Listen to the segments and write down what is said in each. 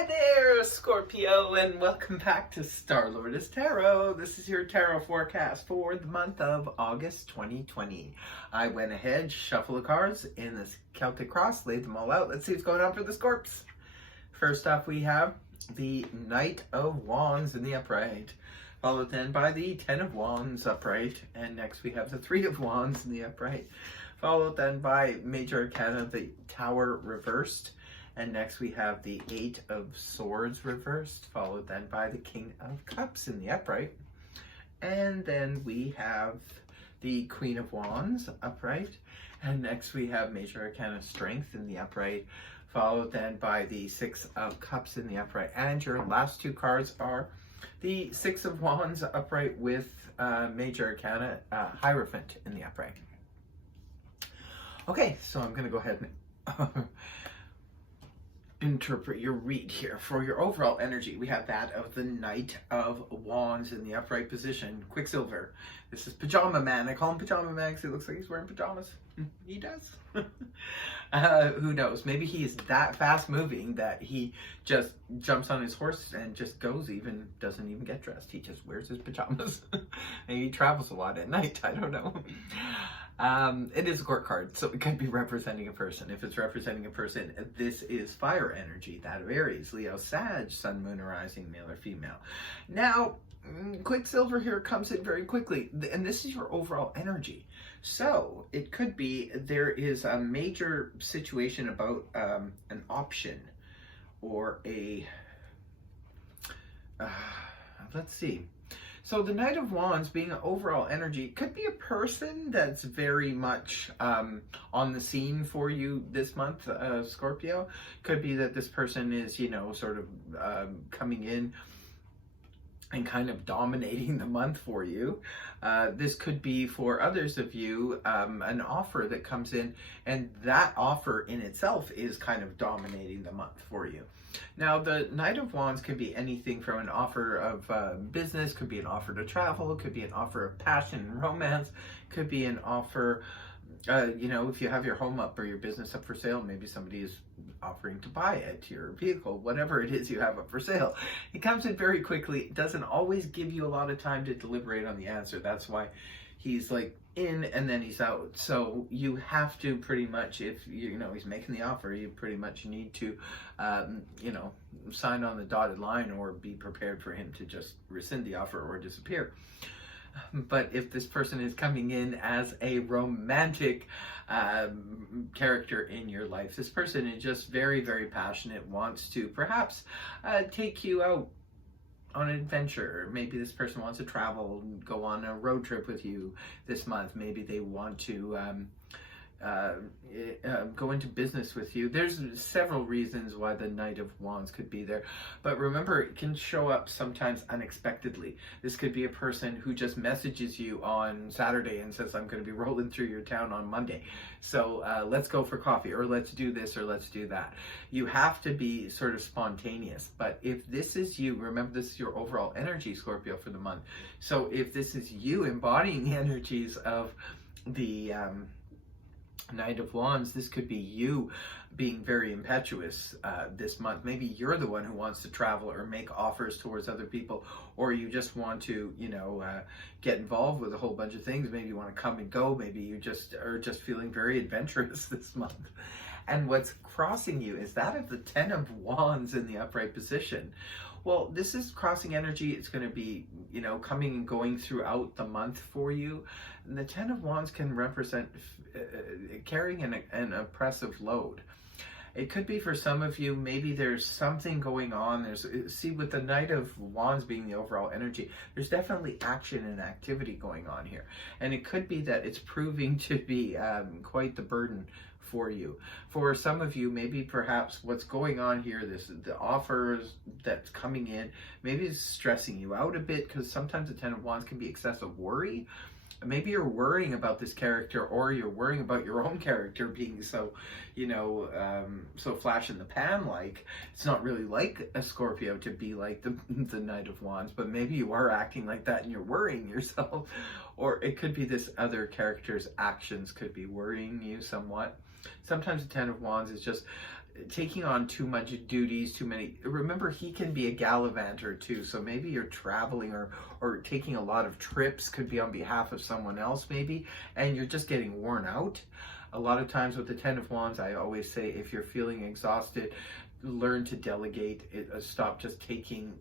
Hi there, Scorpio, and welcome back to Star-Lord's Tarot. This is your tarot forecast for the month of August 2020. I went ahead, shuffled the cards in this Celtic cross, laid them all out. Let's see what's going on for the Scorps. First off, we have the Knight of Wands in the upright, followed then by the Ten of Wands upright, and next we have the Three of Wands in the upright, followed then by Major Arcana, the Tower reversed. And next we have the Eight of Swords reversed, followed then by the King of Cups in the upright. And then we have the Queen of Wands upright. And next we have Major Arcana Strength in the upright, followed then by the Six of Cups in the upright. And your last two cards are the Six of Wands upright with Major Arcana Hierophant in the upright. Okay, so I'm going to go ahead and interpret your read here. For your overall energy, we have that of the Knight of Wands in the upright position. Quicksilver. This is Pajama Man. I call him Pajama Man because he looks like he's wearing pajamas. He does. Who knows? Maybe he's that fast moving that he just jumps on his horse and just goes, doesn't even get dressed. He just wears his pajamas. And he travels a lot at night. I don't know. It is a court card, so it could be representing a person. If it's representing a person, this is fire energy, that of Aries, Leo, Sag, Sun, Moon, or Rising, male or female. Now, Quicksilver here comes in very quickly, and this is your overall energy. So, it could be there is a major situation about an option or a... let's see. So the Knight of Wands being an overall energy could be a person that's very much on the scene for you this month, Scorpio. Could be that this person is, sort of coming in and kind of dominating the month for you. This could be for others of you an offer that comes in, and that offer in itself is kind of dominating the month for you. Now, the Knight of Wands could be anything from an offer of business, could be an offer to travel, could be an offer of passion and romance, could be an offer, if you have your home up or your business up for sale, maybe somebody is offering to buy it, your vehicle, whatever it is you have up for sale. It comes in very quickly. It doesn't always give you a lot of time to deliberate on the answer. That's why he's like in and then he's out. So you have to pretty much, if he's making the offer, you pretty much need to sign on the dotted line or be prepared for him to just rescind the offer or disappear. But if this person is coming in as a romantic character in your life, this person is just very, very passionate, wants to perhaps take you out on an adventure. Maybe this person wants to travel and go on a road trip with you this month. Maybe they want to go into business with you. There's several reasons why the Knight of Wands could be there, but remember, it can show up sometimes unexpectedly. This could be a person who just messages you on Saturday and says, I'm going to be rolling through your town on Monday, so let's go for coffee, or let's do this, or let's do that. You have to be sort of spontaneous. But if this is you, remember, this is your overall energy, Scorpio, for the month. So if this is you embodying the energies of the Knight of Wands, this could be you being very impetuous this month. Maybe you're the one who wants to travel or make offers towards other people, or you just want to, get involved with a whole bunch of things. Maybe you want to come and go. Maybe you just are just feeling very adventurous this month. And what's crossing you is that of the Ten of Wands in the upright position. Well, this is crossing energy. It's going to be, coming and going throughout the month for you. And the Ten of Wands can represent carrying an oppressive load. It could be for some of you, maybe there's something going on. See, with the Knight of Wands being the overall energy, there's definitely action and activity going on here. And it could be that it's proving to be quite the burden for you. For some of you, maybe perhaps what's going on here, the offers that's coming in, maybe it's stressing you out a bit, because sometimes the Ten of Wands can be excessive worry. Maybe you're worrying about this character, or you're worrying about your own character being so, so flash in the pan like. It's not really like a Scorpio to be like the Knight of Wands, but maybe you are acting like that and you're worrying yourself. Or it could be this other character's actions could be worrying you somewhat. Sometimes the Ten of Wands is just taking on too much duties, too many. Remember, he can be a gallivanter too. So maybe you're traveling or taking a lot of trips, could be on behalf of someone else maybe, and you're just getting worn out. A lot of times with the Ten of Wands, I always say if you're feeling exhausted, learn to delegate. Stop just taking,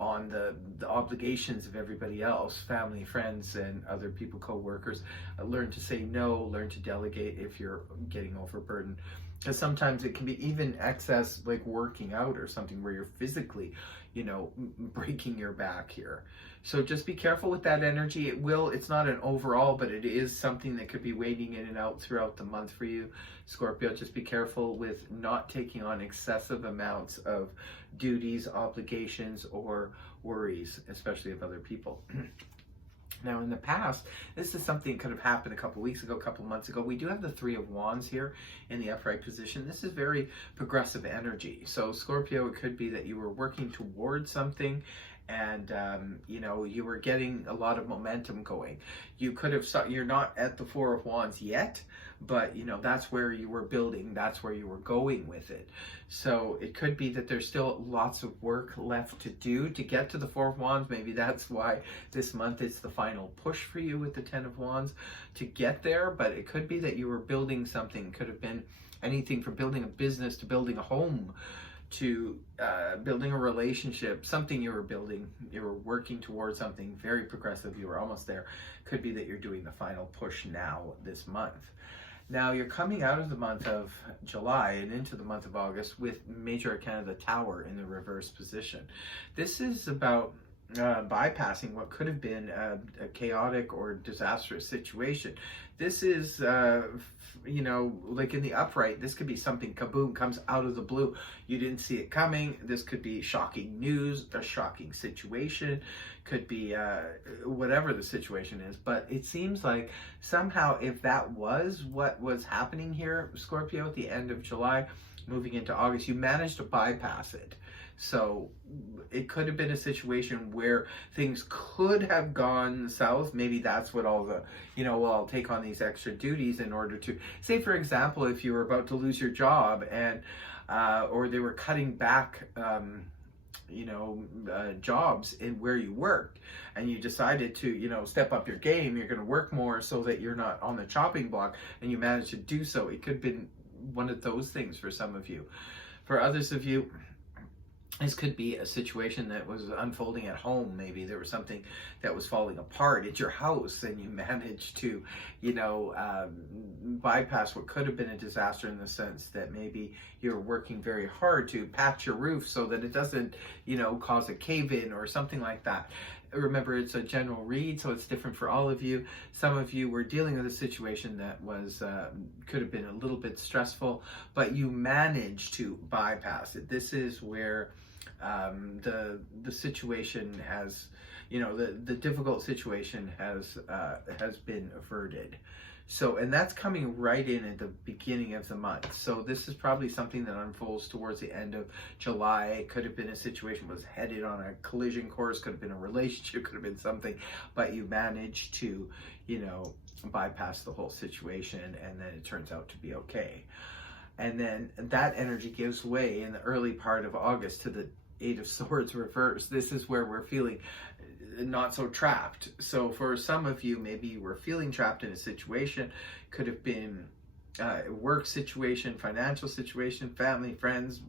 on the obligations of everybody else, family, friends, and other people, co-workers. Learn to say no, learn to delegate if you're getting overburdened. Because sometimes it can be even excess, like working out or something where you're physically, breaking your back here. So just be careful with that energy. It's not an overall, but it is something that could be wading in and out throughout the month for you, Scorpio. Just be careful with not taking on excessive amounts of duties, obligations, or worries, especially of other people. Now, in the past, this is something that could have happened a couple weeks ago, a couple months ago. We do have the Three of Wands here in the upright position. This is very progressive energy. So, Scorpio, it could be that you were working towards something and, you were getting a lot of momentum going. You could have, you're not at the Four of Wands yet, but, that's where you were building. That's where you were going with it. So it could be that there's still lots of work left to do to get to the Four of Wands. Maybe that's why this month it's the final push for you with the Ten of Wands to get there. But it could be that you were building something. It could have been anything from building a business to building a home to building a relationship, something you were building. You were working towards something very progressive. You were almost there. Could be that you're doing the final push now this month. Now you're coming out of the month of July and into the month of August with Major Arcana, the Tower, in the reverse position. This is about bypassing what could have been a chaotic or disastrous situation. This is, like in the upright, this could be something kaboom, comes out of the blue. You didn't see it coming. This could be shocking news, a shocking situation, could be whatever the situation is. But it seems like somehow if that was what was happening here, Scorpio, at the end of July, moving into August, you managed to bypass it. So it could have been a situation where things could have gone south. Maybe that's what all the, I'll take on these extra duties in order to, say for example, if you were about to lose your job and, or they were cutting back, jobs in where you worked, and you decided to, step up your game, you're going to work more so that you're not on the chopping block, and you managed to do so. It could have been one of those things for some of you. For others of you, this could be a situation that was unfolding at home. Maybe there was something that was falling apart at your house and you managed to, bypass what could have been a disaster, in the sense that maybe you're working very hard to patch your roof so that it doesn't, cause a cave-in or something like that. Remember, it's a general read, so it's different for all of you. Some of you were dealing with a situation that was could have been a little bit stressful, but you managed to bypass it. This is where the situation has, the difficult situation has been averted. So, and that's coming right in at the beginning of the month. So this is probably something that unfolds towards the end of July. It could have been a situation was headed on a collision course, could have been a relationship, could have been something, but you managed to, bypass the whole situation, and then it turns out to be okay. And then that energy gives way in the early part of August to the Eight of Swords reverse. This is where we're feeling not so trapped. So for some of you, maybe you were feeling trapped in a situation. Could have been a work situation, financial situation, family, friends,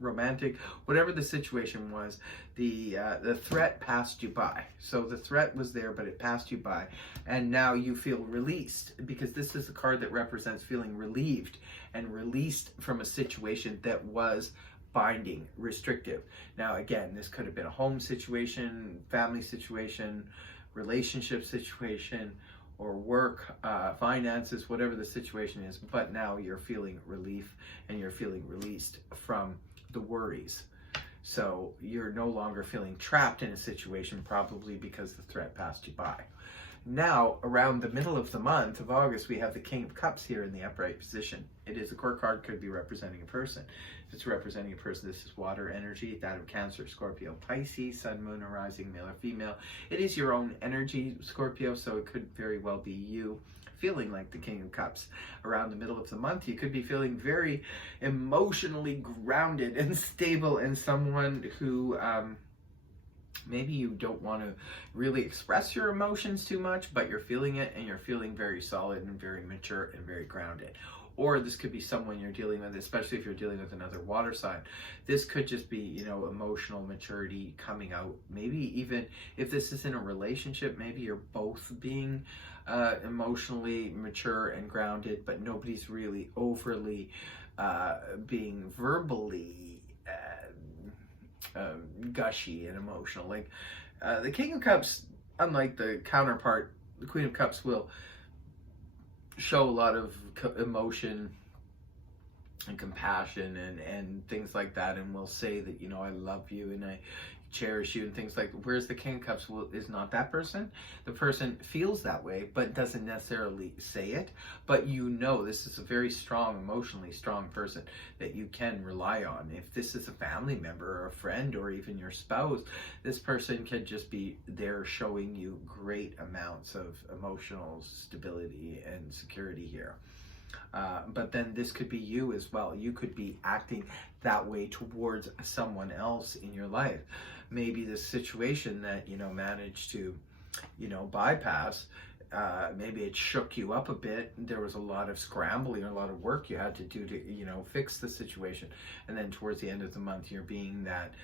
romantic, whatever the situation was. The threat passed you by. So the threat was there, but it passed you by, and now you feel released, because this is a card that represents feeling relieved and released from a situation that was binding, restrictive. Now again, this could have been a home situation, family situation, relationship situation, or work, finances, whatever the situation is, but now you're feeling relief and you're feeling released from the worries. So you're no longer feeling trapped in a situation, probably because the threat passed you by. Now, around the middle of the month of August, we have the King of Cups here in the upright position. It is a court card, could be representing a person. If it's representing a person, this is water energy, that of Cancer, Scorpio, Pisces, Sun, Moon, or Rising, male or female. It is your own energy, Scorpio, so it could very well be you feeling like the King of Cups. Around the middle of the month, you could be feeling very emotionally grounded and stable, and someone who maybe you don't want to really express your emotions too much, but you're feeling it, and you're feeling very solid and very mature and very grounded. Or this could be someone you're dealing with, especially if you're dealing with another water sign. This could just be, you know, emotional maturity coming out. Maybe even if this is in a relationship, maybe you're both being emotionally mature and grounded, but nobody's really overly being verbally gushy and emotional. Like the King of Cups, unlike the counterpart, the Queen of Cups will show a lot of emotion and compassion and things like that, and will say that, you know, I love you and I cherish you and things like that. Whereas the King of Cups is not that person. The person feels that way but doesn't necessarily say it, but you know this is a very strong, emotionally strong person that you can rely on. If this is a family member or a friend or even your spouse, this person can just be there showing you great amounts of emotional stability and security here. But then this could be you as well. You could be acting that way towards someone else in your life. Maybe this situation that, you know, managed to, you know, bypass, maybe it shook you up a bit. There was a lot of scrambling, a lot of work you had to do to, you know, fix the situation. And then towards the end of the month, you're being that,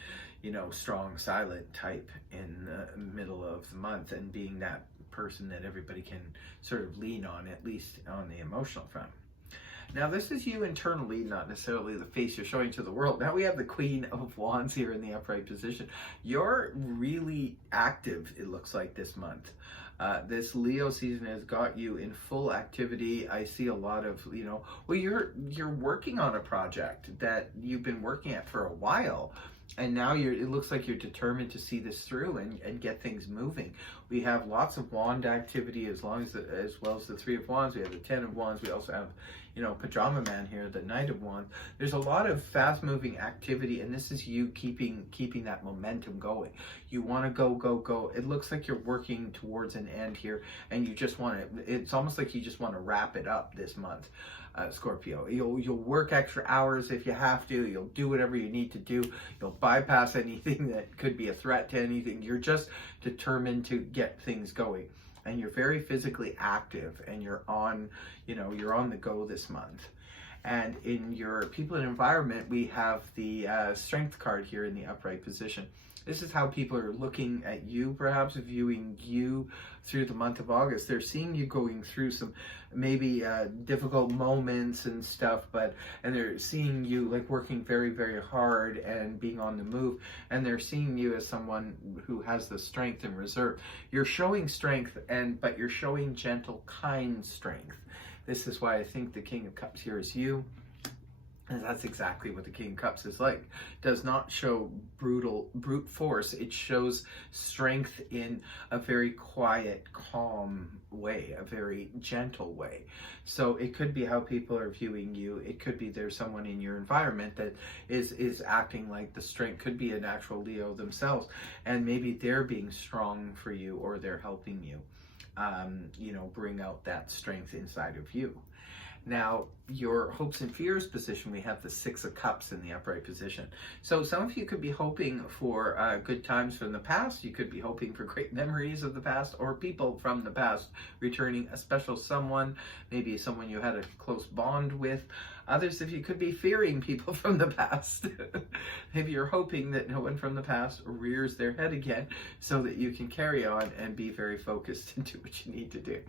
you know, strong, silent type in the middle of the month, and being that person that everybody can sort of lean on, at least on the emotional front. Now, this is you internally, not necessarily the face you're showing to the world. Now we have the Queen of Wands here in the upright position. You're really active, it looks like, this month. This Leo season has got you in full activity. I see a lot of, you know, well, you're working on a project that you've been working at for a while. And now it looks like you're determined to see this through and get things moving. We have lots of wand activity as well as the Three of Wands. We have the Ten of Wands. We also have, you know, Pajama Man here, the Knight of Wands. There's a lot of fast-moving activity, and this is you keeping that momentum going. You want to go. It looks like you're working towards an end here, and you just want to, it's almost like you just want to wrap it up this month. Scorpio, you'll work extra hours if you have to. You'll do whatever you need to do. You'll bypass anything that could be a threat to anything. You're just determined to get things going, and you're very physically active, and you're on the go this month. And in your people and environment, we have the Strength card here in the upright position. This is how people are looking at you, perhaps viewing you through the month of August. They're seeing you going through some maybe difficult moments and stuff, and they're seeing you like working very, very hard and being on the move, and they're seeing you as someone who has the strength and reserve. You're showing strength, but you're showing gentle, kind strength. This is why I think the King of Cups here is you. And that's exactly what the King of Cups is like. Does not show brute force. It shows strength in a very quiet, calm way, a very gentle way. So it could be how people are viewing you. It could be there's someone in your environment that is acting like the strength. Could be an actual Leo themselves, and maybe they're being strong for you, or they're helping you, bring out that strength inside of you. Now, your hopes and fears position, we have the Six of Cups in the upright position. So some of you could be hoping for good times from the past. You could be hoping for great memories of the past, or people from the past returning, a special someone, maybe someone you had a close bond with. Others of you could be fearing people from the past. Maybe you're hoping that no one from the past rears their head again, so that you can carry on and be very focused and do what you need to do.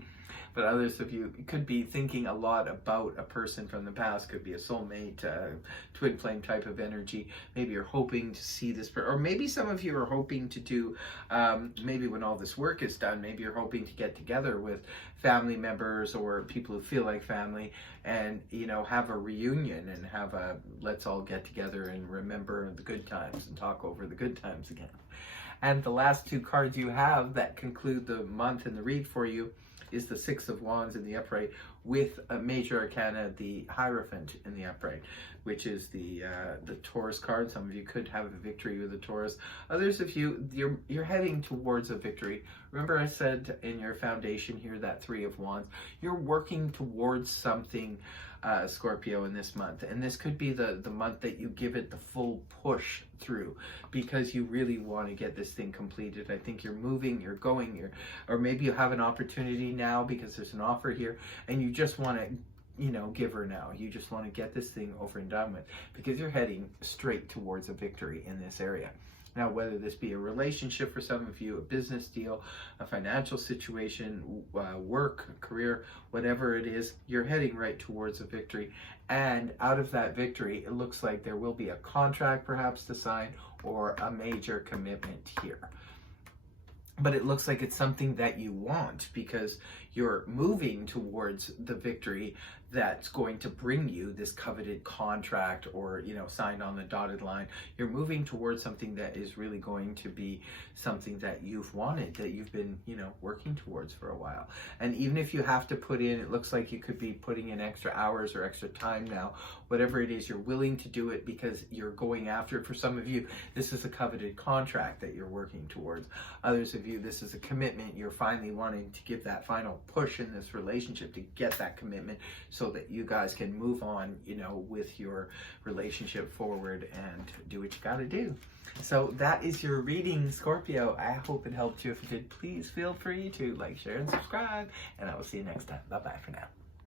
But others of you could be thinking a lot about a person from the past. Could be a soulmate, twin flame type of energy. Maybe you're hoping to see this, or maybe some of you are hoping to do, maybe when all this work is done, maybe you're hoping to get together with family members or people who feel like family, and have a reunion and have a let's all get together and remember the good times and talk over the good times again. And the last two cards you have that conclude the month and the read for you is the Six of Wands in the upright, with a major arcana, the Hierophant, in the upright, which is the Taurus card. Some of you could have a victory with the Taurus. Others of you, you're heading towards a victory. Remember I said in your foundation here, that Three of Wands, you're working towards something, Scorpio, in this month. And this could be the month that you give it the full push through, because you really want to get this thing completed. I think you're moving, you're going, or maybe you have an opportunity now because there's an offer here, and you just want to give her now. You just want to get this thing over and done with, because you're heading straight towards a victory in this area. Now, whether this be a relationship for some of you, a business deal, a financial situation, work, career, whatever it is, you're heading right towards a victory. And out of that victory, it looks like there will be a contract perhaps to sign, or a major commitment here. But it looks like it's something that you want, because you're moving towards the victory that's going to bring you this coveted contract, or signed on the dotted line. You're moving towards something that is really going to be something that you've wanted, that you've been working towards for a while. And even if you have to put in, it looks like you could be putting in extra hours or extra time now, whatever it is, you're willing to do it because you're going after it. For some of you, this is a coveted contract that you're working towards. Others of you, this is a commitment. You're finally wanting to give that final push in this relationship to get that commitment, so that you guys can move on, with your relationship forward and do what you got to do. So that is your reading, Scorpio. I hope it helped you. If it did, please feel free to like, share, and subscribe, and I will see you next time. Bye-bye for now.